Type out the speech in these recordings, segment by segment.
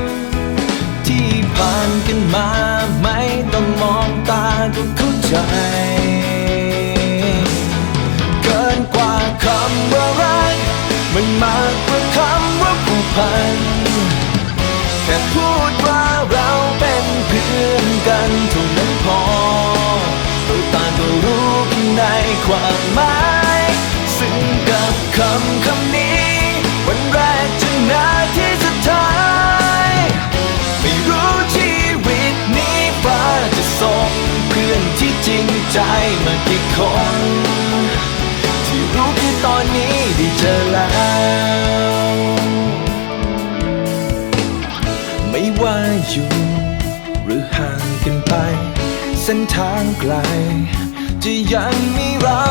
น กันมาไม่ต้องมองตาก็เข้าใจ เกินกว่าคำว่ารัก มันมากกว่าคำว่าผูกพัน แค่พูดว่าเราเป็นเพื่อนกันเท่านั้นพอเราต่างก็รู้กันในความหมาย ว่าอยู่ หรือห่างกันไป เส้นทางไกล จะยังมีเรา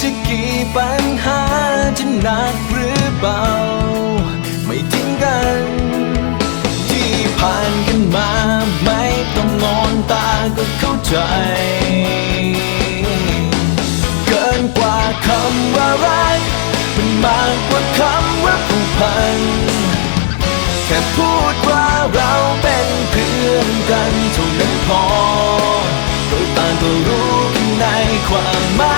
จะกี่ปัญหาจะหนักหรือเบา ไม่ทิ้งกัน ที่ผ่านกันมา ไม่ต้องมองตาก็เข้าใจเกินกว่าคำว่ารักมันมากกว่าคำว่าผูกพัน แค่พูดว่า ความหมาย